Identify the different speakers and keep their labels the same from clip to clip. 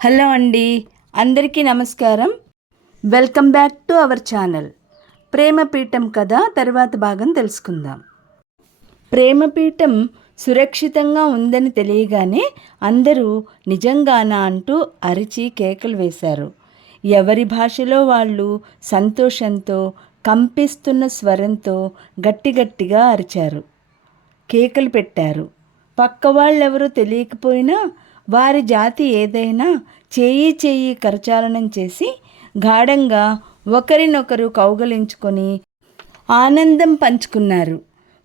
Speaker 1: Hello అండి అందరికీ నమస్కారం. Welcome back to our channel. ప్రేమపీఠం కథ తర్వాత భాగం తెలుసుకుందాం. ప్రేమపీఠం సురక్షితంగా ఉందని తెలియగానే అందరూ నిజంగానా అంటూ అరిచి కేకలు వేశారు. ఎవరి భాషలో వాళ్ళు సంతోషంతో కంపిస్తున్న స్వరంతో గట్టిగట్టిగా అరిచారు. కేకలు పెట్టారు. పక్క వాళ్ళెవరో తెలియకపోయినా వారి జాతి ఏదైనా చేయి చేయి కరచాలనం చేసి గాఢంగా ఒకరినొకరు కౌగలించుకొని ఆనందం పంచుకున్నారు.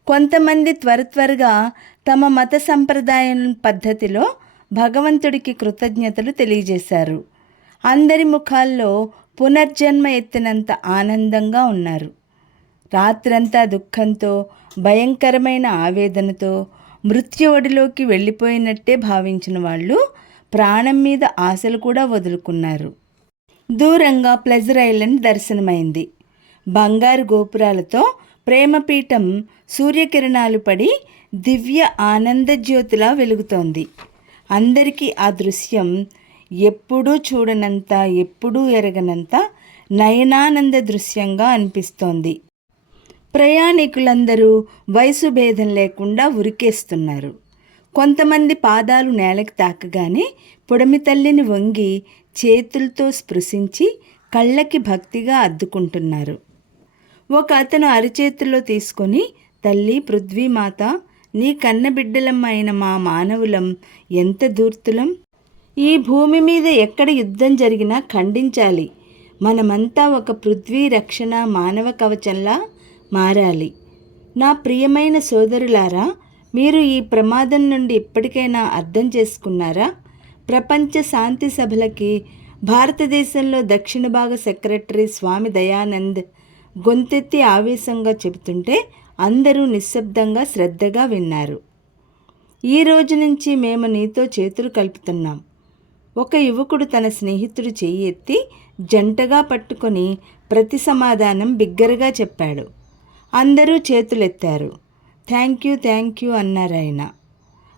Speaker 1: కొంతమంది త్వర త్వరగా తమ మత సంప్రదాయం పద్ధతిలో భగవంతుడికి కృతజ్ఞతలు తెలియజేశారు. అందరి ముఖాల్లో పునర్జన్మ ఎత్తినంత ఆనందంగా ఉన్నారు. రాత్రంతా దుఃఖంతో భయంకరమైన ఆవేదనతో మృత్యు ఒడిలోకి వెళ్ళిపోయినట్టే భావించిన వాళ్ళు ప్రాణం మీద ఆశలు కూడా వదులుకున్నారు. దూరంగా ప్లెజర్ ఐలండ్ దర్శనమైంది. బంగారు గోపురాలతో ప్రేమపీఠం సూర్యకిరణాలు పడి దివ్య ఆనంద జ్యోతిలా వెలుగుతోంది. అందరికీ ఆ దృశ్యం ఎప్పుడూ చూడనంత ఎప్పుడూ ఎరగనంత నయనానంద దృశ్యంగా అనిపిస్తోంది. ప్రయాణికులందరూ వయసు భేదం లేకుండా ఉరికేస్తున్నారు. కొంతమంది పాదాలు నేలకు తాకగానే పొడమి తల్లిని వంగి చేతులతో స్పృశించి కళ్ళకి భక్తిగా అద్దుకుంటున్నారు. ఒక అతను అరిచేతుల్లో తీసుకొని తల్లి పృథ్వీమాత నీ కన్నబిడ్డలం అయిన మా మానవులం ఎంత దూర్తులం ఈ భూమి మీద ఎక్కడ యుద్ధం జరిగినా ఖండించాలి. మనమంతా ఒక పృథ్వీ రక్షణ మానవ కవచంలా మారాలి. నా ప్రియమైన సోదరులారా మీరు ఈ ప్రమాదం నుండి ఇప్పటికైనా అర్థం చేసుకున్నారా? ప్రపంచ శాంతి సభలకి భారతదేశంలో దక్షిణ భాగ సెక్రటరీ స్వామి దయానంద్ గొంతెత్తి ఆవేశంగా చెబుతుంటే అందరూ నిశ్శబ్దంగా శ్రద్ధగా విన్నారు. ఈ రోజు నుంచి మేము నీతో చేతులు కలుపుతున్నాం. ఒక యువకుడు తన స్నేహితుడు చెయ్యి ఎత్తి జంటగా పట్టుకొని ప్రతి సమాధానం బిగ్గరగా చెప్పాడు. అందరూ చేతులెత్తారు. థ్యాంక్ యూ థ్యాంక్ యూ అన్నారు ఆయన.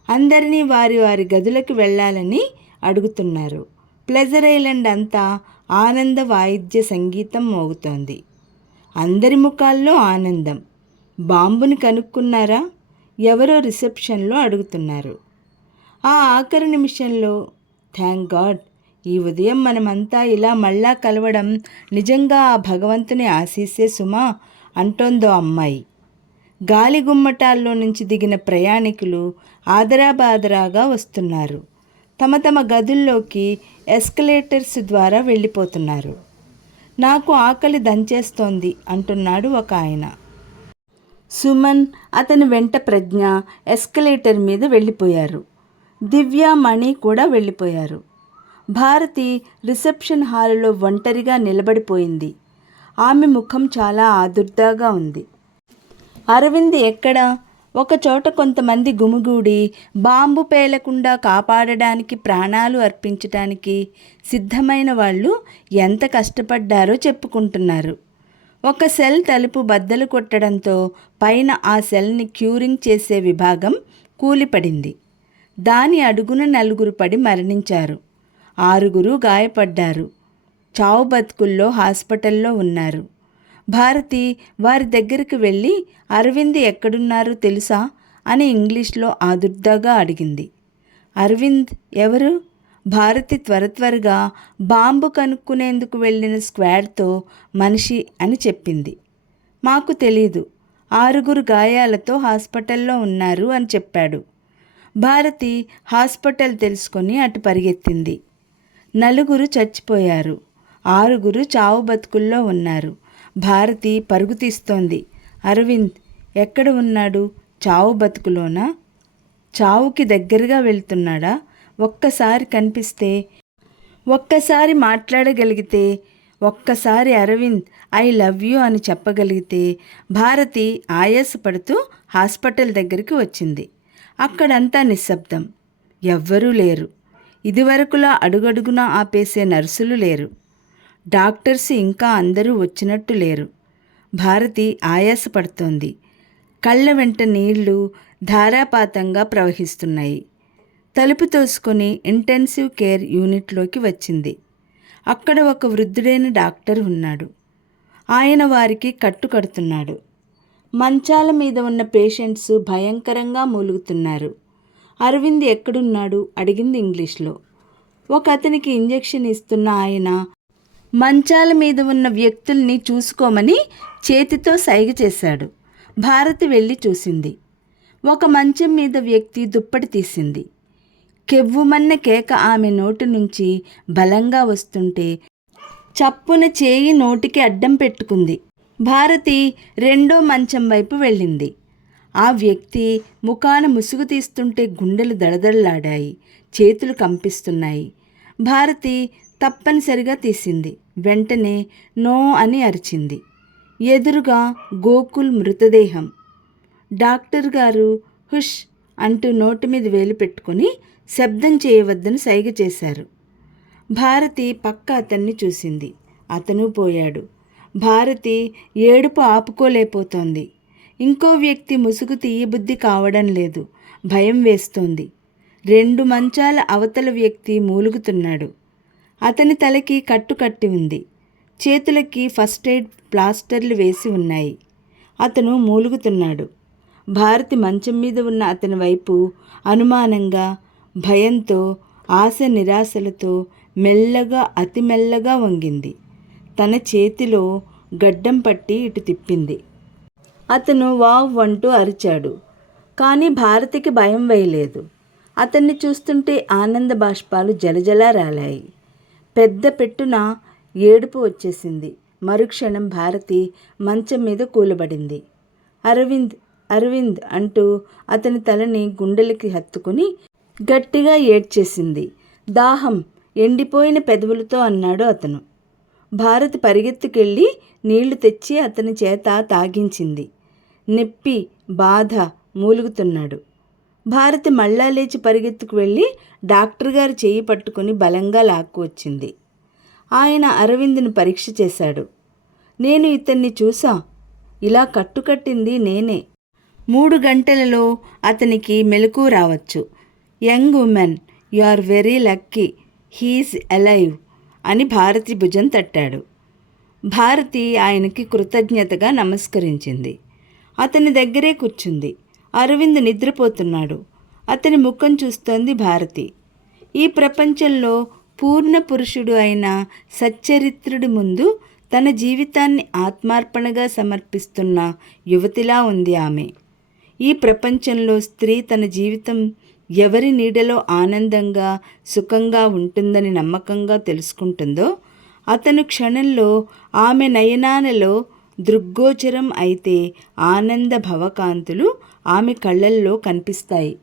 Speaker 1: అందరినీ వారి వారి గదులకు వెళ్ళాలని అడుగుతున్నారు. ప్లెజర్ ఐలాండ్ అంతా ఆనంద వాయిద్య సంగీతం మోగుతోంది. అందరి ముఖాల్లో ఆనందం. బాంబుని కనుక్కున్నారా? ఎవరో రిసెప్షన్లో అడుగుతున్నారు. ఆ ఆఖరి నిమిషంలో థ్యాంక్ గాడ్ ఈ ఉదయం మనమంతా ఇలా మళ్ళా కలవడం నిజంగా ఆ భగవంతుని ఆశీస్సే సుమా అంటోందో అమ్మాయి. గాలి గుమ్మటాల్లో నుంచి దిగిన ప్రయాణికులు ఆదరాబాదరాగా వస్తున్నారు. తమ తమ గదుల్లోకి ఎస్కలేటర్స్ ద్వారా వెళ్ళిపోతున్నారు. నాకు ఆకలి దంచేస్తోంది అంటున్నాడు ఒక ఆయన. సుమన్ అతని వెంట ప్రజ్ఞ ఎస్కలేటర్ మీద వెళ్ళిపోయారు. దివ్య మణి కూడా వెళ్ళిపోయారు. భారతి రిసెప్షన్ హాలులో ఒంటరిగా నిలబడిపోయింది. ఆమె ముఖం చాలా ఆదుర్దాగా ఉంది. అరవింద్ ఎక్కడ? ఒకచోట కొంతమంది గుమిగూడి బాంబు పేలకుండా కాపాడడానికి ప్రాణాలు అర్పించటానికి సిద్ధమైన వాళ్ళు ఎంత కష్టపడ్డారో చెప్పుకుంటున్నారు. ఒక సెల్ తలుపు బద్దలు కొట్టడంతో పైన ఆ సెల్ని క్యూరింగ్ చేసే విభాగం కూలిపడింది. దాని అడుగున నలుగురు పడి మరణించారు. ఆరుగురు గాయపడ్డారు. చావు బతుకుల్లో హాస్పిటల్లో ఉన్నారు. భారతి వారి దగ్గరికి వెళ్ళి అరవింద్ ఎక్కడున్నారు తెలుసా? అని ఇంగ్లీష్లో ఆదుర్దాగా అడిగింది. అరవింద్ ఎవరు? భారతి త్వర త్వరగా బాంబు కనుక్కునేందుకు వెళ్ళిన స్క్వాడ్తో మనిషి అని చెప్పింది. మాకు తెలీదు. ఆరుగురు గాయాలతో హాస్పిటల్లో ఉన్నారు అని చెప్పాడు. భారతి హాస్పిటల్ తెలుసుకొని అటు పరిగెత్తింది. నలుగురు చచ్చిపోయారు. ఆరుగురు చావు బతుకుల్లో ఉన్నారు. భారతి పరుగు తీస్తోంది. అరవింద్ ఎక్కడ ఉన్నాడు? చావు బతుకులోనా? చావుకి దగ్గరగా వెళ్తున్నాడా? ఒక్కసారి కనిపిస్తే ఒక్కసారి మాట్లాడగలిగితే ఒక్కసారి అరవింద్ ఐ లవ్ యూ అని చెప్పగలిగితే భారతి ఆయాసపడుతూ హాస్పిటల్ దగ్గరికి వచ్చింది. అక్కడంతా నిశ్శబ్దం. ఎవ్వరూ లేరు. ఇదివరకులా అడుగడుగునా ఆపేసే నర్సులు లేరు. డాక్టర్స్ ఇంకా అందరూ వచ్చినట్టు లేరు. భారతి ఆయాసపడుతోంది. కళ్ళ వెంట నీళ్ళు ధారాపాతంగా ప్రవహిస్తున్నాయి. తలుపు తోసుకొని ఇంటెన్సివ్ కేర్ యూనిట్లోకి వచ్చింది. అక్కడ ఒక వృద్ధుడైన డాక్టర్ ఉన్నాడు. ఆయన వారికి కట్టు కడుతున్నాడు. మంచాల మీద ఉన్న పేషెంట్స్ భయంకరంగా మూలుగుతున్నారు. అరవింద్ ఎక్కడున్నాడు? అడిగింది ఇంగ్లీష్లో. ఒక అతనికి ఇంజెక్షన్ ఇస్తున్న ఆయన మంచాల మీద ఉన్న వ్యక్తుల్ని చూసుకోమని చేతితో సైగ చేశాడు. భారతి వెళ్ళి చూసింది. ఒక మంచం మీద వ్యక్తి దుప్పటి తీసింది. కెవ్వుమన్న కేక ఆమె నోటి నుంచి బలంగా వస్తుంటే చప్పున చేయి నోటికి అడ్డం పెట్టుకుంది. భారతి రెండో మంచం వైపు వెళ్ళింది. ఆ వ్యక్తి ముఖాన ముసుగు తీస్తుంటే గుండెలు దడదడలాడాయి చేతులు కంపిస్తున్నాయి. భారతి తప్పనిసరిగా తీసింది. వెంటనే నో అని అరిచింది. ఎదురుగా గోకుల్ మృతదేహం. డాక్టర్ గారు హుష్ అంటూ నోటి మీద వేలు పెట్టుకుని శబ్దం చేయవద్దని సైగ చేశారు. భారతి పక్క అతన్ని చూసింది. అతను పోయాడు. భారతి ఏడుపు ఆపుకోలేకపోతోంది. ఇంకో వ్యక్తి ముసుగు తీయబుద్ధి కావడం లేదు. భయం వేస్తోంది. రెండు మంచాల అవతల వ్యక్తి మూలుగుతున్నాడు. అతని తలకి కట్టు కట్టి ఉంది. చేతులకి ఫస్ట్ ఎయిడ్ ప్లాస్టర్లు వేసి ఉన్నాయి. అతను మూలుగుతున్నాడు. భారతి మంచం మీద ఉన్న అతని వైపు అనుమానంగా భయంతో ఆశ నిరాశలతో మెల్లగా అతి మెల్లగా వంగింది. తన చేతిలో గడ్డం పట్టి ఇటు తిప్పింది. అతను వావ్ అంటూ అరిచాడు. కానీ భారతికి భయం వేయలేదు. అతన్ని చూస్తుంటే ఆనంద బాష్పాలు జలజలా రాలాయి. పెద్ద పెట్టున ఏడుపు వచ్చేసింది. మరుక్షణం భారతి మంచం మీద కూలబడింది. అరవింద్ అరవింద్ అంటూ అతని తలని గుండెలకి హత్తుకుని గట్టిగా ఏడ్చేసింది. దాహం ఎండిపోయిన పెదవులతో అన్నాడు అతను. భారతి పరిగెత్తుకెళ్ళి నీళ్ళు తెచ్చి అతని చేత తాగించింది. నొప్పి బాధ మూలుగుతున్నాడు. భారతి మళ్ళా లేచి పరిగెత్తుకు వెళ్ళి డాక్టర్ గారు చేయి పట్టుకుని బలంగా లాక్కు వచ్చింది. ఆయన అరవింద్ని పరీక్ష చేశాడు. నేను ఇతన్ని చూసా. ఇలా కట్టుకట్టింది నేనే. మూడు గంటలలో అతనికి మెలకు రావచ్చు. Young woman you are very lucky he's alive అని భారతి భుజం తట్టాడు. భారతి ఆయనకి కృతజ్ఞతగా నమస్కరించింది. అతని దగ్గరే కూర్చుంది. అరవింద్ నిద్రపోతున్నాడు. అతని ముఖం చూస్తోంది భారతి. ఈ ప్రపంచంలో పూర్ణ పురుషుడు అయిన సచ్చరిత్రుడి ముందు తన జీవితాన్ని ఆత్మార్పణగా సమర్పిస్తున్న యువతిలా ఉంది ఆమె. ఈ ప్రపంచంలో స్త్రీ తన జీవితం ఎవరి నీడలో ఆనందంగా సుఖంగా ఉంటుందని నమ్మకంగా తెలుసుకుంటుందో అతను క్షణంలో ఆమె నయనాలలో దృగ్గోచరం అయితే ఆనంద భవకాంతులు ఆమె కళ్ళల్లో కనిపిస్తాయి.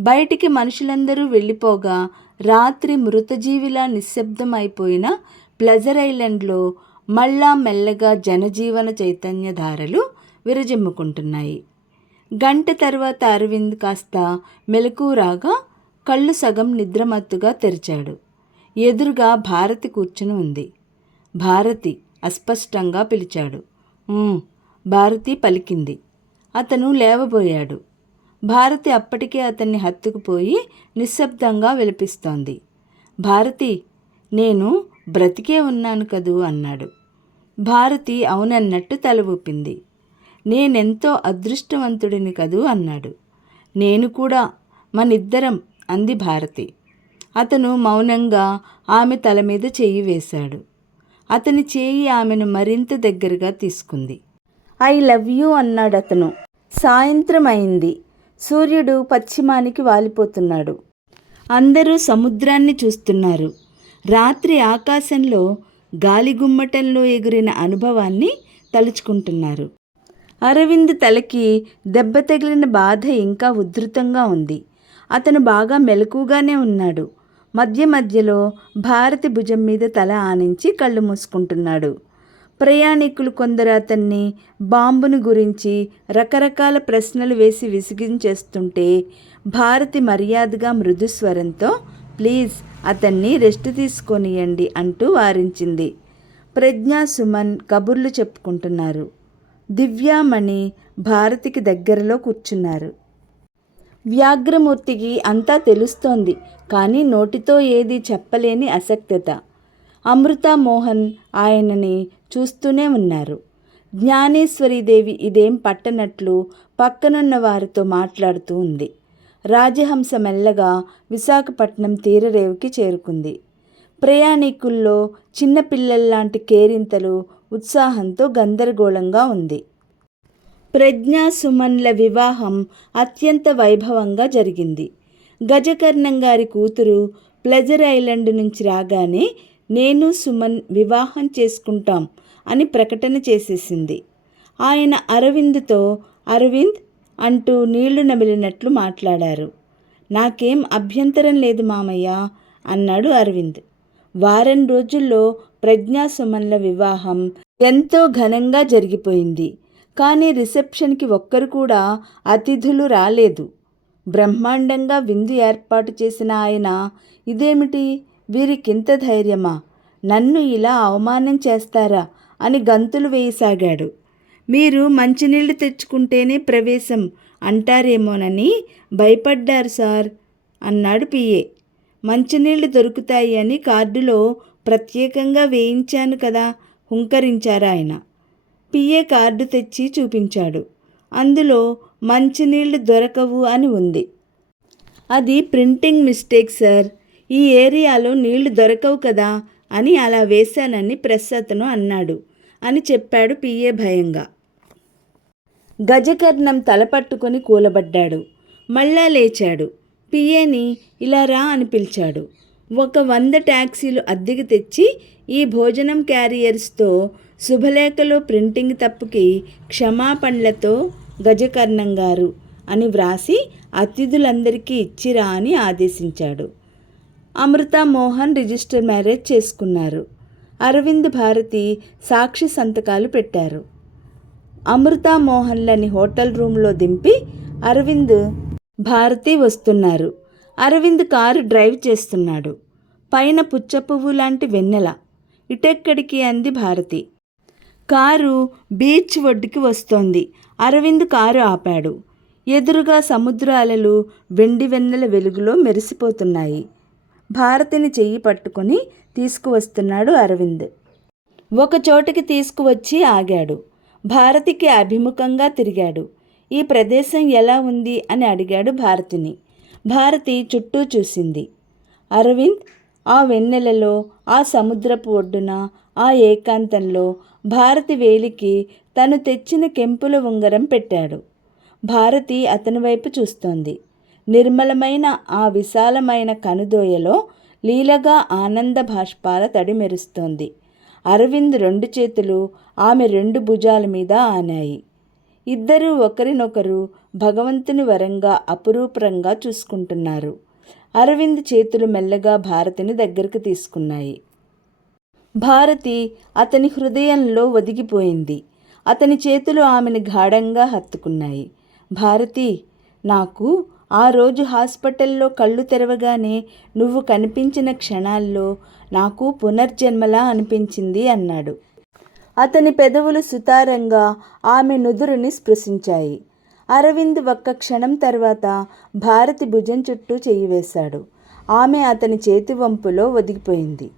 Speaker 1: బయటికి మనుషులందరూ వెళ్ళిపోగా రాత్రి మృతజీవిలా నిశ్శబ్దం అయిపోయిన ప్లెజర్ ఐలాండ్లో మళ్ళా మెల్లగా జనజీవన చైతన్యధారలు విరజిమ్ముకుంటున్నాయి. గంట తర్వాత అరవింద్ కాస్త మెలకు రాగా కళ్ళు సగం నిద్రమత్తుగా తెరిచాడు. ఎదురుగా భారతి కూర్చుని ఉంది. భారతి అస్పష్టంగా పిలిచాడు. భారతి పలికింది. అతను లేవబోయాడు. భారతి అప్పటికే అతన్ని హత్తుకుపోయి నిశ్శబ్దంగా విలపిస్తోంది. భారతి నేను బ్రతికే ఉన్నాను కదూ అన్నాడు. భారతి అవునన్నట్టు తల ఊపింది. నేనెంతో అదృష్టవంతుడిని కదూ అన్నాడు. నేను కూడా మనిద్దరం అంది భారతి. అతను మౌనంగా ఆమె తల మీద చెయ్యి వేశాడు. అతని చేయి ఆమెను మరింత దగ్గరగా తీసుకుంది. ఐ లవ్ యూ అన్నాడు అతను. సాయంత్రం అయింది. సూర్యుడు పశ్చిమానికి వాలిపోతున్నాడు. అందరూ సముద్రాన్ని చూస్తున్నారు. రాత్రి ఆకాశంలో గాలిగుమ్మటంలో ఎగిరిన అనుభవాన్ని తలుచుకుంటున్నారు. అరవింద్ తలకి దెబ్బ తగిలిన బాధ ఇంకా ఉధృతంగా ఉంది. అతను బాగా మెలకుగానే ఉన్నాడు. మధ్య మధ్యలో భారతి భుజం మీద తల ఆనించి కళ్ళు మూసుకుంటున్నాడు. ప్రయాణికులు కొందరు అతన్ని బాంబును గురించి రకరకాల ప్రశ్నలు వేసి విసిగించేస్తుంటే భారతి మర్యాదగా మృదుస్వరంతో ప్లీజ్ అతన్ని రెస్ట్ తీసుకొనియండి అంటూ వారించింది. ప్రజ్ఞా సుమన్ కబుర్లు చెప్పుకుంటున్నారు. దివ్యామణి భారతికి దగ్గరలో కూర్చున్నారు. వ్యాఘ్రమూర్తికి అంతా తెలుస్తోంది కానీ నోటితో ఏది చెప్పలేని అసక్తత. అమృత మోహన్ ఆయనని చూస్తూనే ఉన్నారు. జ్ఞానేశ్వరీదేవి ఇదేం పట్టనట్లు పక్కనున్న వారితో మాట్లాడుతూ ఉంది. రాజహంస మెల్లగా విశాఖపట్నం తీరరేవుకి చేరుకుంది. ప్రయాణికుల్లో చిన్నపిల్లల్లాంటి కేరింతలు ఉత్సాహంతో గందరగోళంగా ఉంది. ప్రజ్ఞా సుమన్ల వివాహం అత్యంత వైభవంగా జరిగింది. గజకర్ణం గారి కూతురు ప్లెజర్ ఐలాండ్ నుంచి రాగానే నేను సుమన్ వివాహం చేసుకుంటాం అని ప్రకటన చేసేసింది. ఆయన అరవింద్తో అరవింద్ అంటూ నీళ్ళు నమిలినట్లు మాట్లాడారు. నాకేం అభ్యంతరం లేదు మామయ్య అన్నాడు అరవింద్. వారం రోజుల్లో ప్రజ్ఞా సుమన్ల వివాహం ఎంతో ఘనంగా జరిగిపోయింది. కానీ రిసెప్షన్కి ఒక్కరు కూడా అతిథులు రాలేదు. బ్రహ్మాండంగా విందు ఏర్పాటు చేసిన ఆయన ఇదేమిటి? వీరికింత ధైర్యమా? నన్ను ఇలా అవమానం చేస్తారా? అని గంతులు వేయసాగాడు. మీరు మంచినీళ్ళు తెచ్చుకుంటేనే ప్రవేశం అంటారేమోనని భయపడ్డారు సార్ అన్నాడు పిఏ మంచినీళ్ళు దొరుకుతాయి అని కార్డులో ప్రత్యేకంగా వేయించాను కదా హుంకరించారు ఆయన. పిఏ కార్డు తెచ్చి చూపించాడు. అందులో మంచినీళ్ళు దొరకవు అని ఉంది. అది ప్రింటింగ్ మిస్టేక్ సార్. ఈ ఏరియాలో నీళ్ళు దొరకవు కదా అని అలా వేశానని ప్రెస్ అతను అన్నాడు అని చెప్పాడు పిఏ భయంగా. గజకర్ణం తలపట్టుకొని కూలబడ్డాడు. మళ్ళా లేచాడు. పిఏని ఇలా రా అని పిలిచాడు. ఒక వంద ట్యాక్సీలు అద్దెకి తెచ్చి ఈ భోజనం క్యారియర్స్తో శుభలేఖలో ప్రింటింగ్ తప్పుకి క్షమాపణలతో గజకర్ణం గారు అని వ్రాసి అతిథులందరికీ ఇచ్చిరా అని ఆదేశించాడు. అమృత మోహన్ రిజిస్టర్ మ్యారేజ్ చేసుకున్నారు. అరవింద్ భారతి సాక్షి సంతకాలు పెట్టారు. అమృత మోహన్లని హోటల్ రూమ్లో దింపి అరవింద్ భారతి వస్తున్నారు. అరవింద్ కారు డ్రైవ్ చేస్తున్నాడు. పైన పుచ్చపువ్వు లాంటి వెన్నెల. ఇటెక్కడికి అంది భారతి. కారు బీచ్ ఒడ్డుకి వస్తోంది. అరవింద్ కారు ఆపాడు. ఎదురుగా సముద్ర అలలు వెండి వెన్నెల వెలుగులో మెరిసిపోతున్నాయి. భారతిని చెయ్యి పట్టుకొని తీసుకువస్తున్నాడు అరవింద్. ఒక చోటికి తీసుకువచ్చి ఆగాడు. భారతికి అభిముఖంగా తిరిగాడు. ఈ ప్రదేశం ఎలా ఉంది అని అడిగాడు భారతిని. భారతి చుట్టూ చూసింది. అరవింద్ ఆ వెన్నెలలో ఆ సముద్రపు ఒడ్డున ఆ ఏకాంతంలో భారతి వేలికి తను తెచ్చిన కెంపుల ఉంగరం పెట్టాడు. భారతి అతని వైపు చూస్తోంది. నిర్మలమైన ఆ విశాలమైన కనుదోయలో లీలగా ఆనంద భాష్పాల తడి మెరుస్తోంది. అరవింద్ రెండు చేతులు ఆమె రెండు భుజాల మీద ఆనాయి. ఇద్దరూ ఒకరినొకరు భగవంతుని వరంగా అపురూపరంగా చూసుకుంటున్నారు. అరవింద్ చేతులు మెల్లగా భారతిని దగ్గరకు తీసుకున్నాయి. భారతి అతని హృదయంలో ఒదిగిపోయింది. అతని చేతులు ఆమెను గాఢంగా హత్తుకున్నాయి. భారతి నాకు ఆ రోజు హాస్పిటల్లో కళ్ళు తెరవగానే నువ్వు కనిపించిన క్షణాల్లో నాకు పునర్జన్మలా అనిపించింది అన్నాడు. అతని పెదవులు సుతారంగా ఆమె నుదురుని స్పృశించాయి అరవింద్ ఒక్క క్షణం తర్వాత భారతి భుజం చుట్టూ చేయివేశాడు వేశాడు. ఆమె అతని చేతి వంపులో ఒదిగిపోయింది.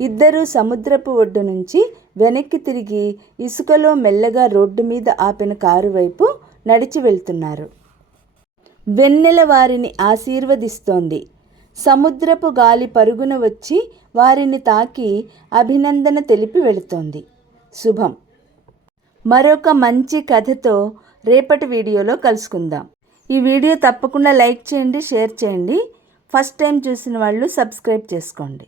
Speaker 1: ఇద్దరూ సముద్రపు ఒడ్డు నుంచి వెనక్కి తిరిగి ఇసుకలో మెల్లగా రోడ్డు మీద ఆపిన కారు వైపు నడిచి వెళ్తున్నారు. వెన్నెల వారిని ఆశీర్వదిస్తోంది. సముద్రపు గాలి పరుగున వచ్చి వారిని తాకి అభినందన తెలిపి వెళుతోంది. శుభం. మరొక మంచి కథతో రేపటి వీడియోలో కలుసుకుందాం. ఈ వీడియో తప్పకుండా లైక్ చేయండి షేర్ చేయండి. ఫస్ట్ టైం చూసిన వాళ్ళు సబ్స్క్రైబ్ చేసుకోండి.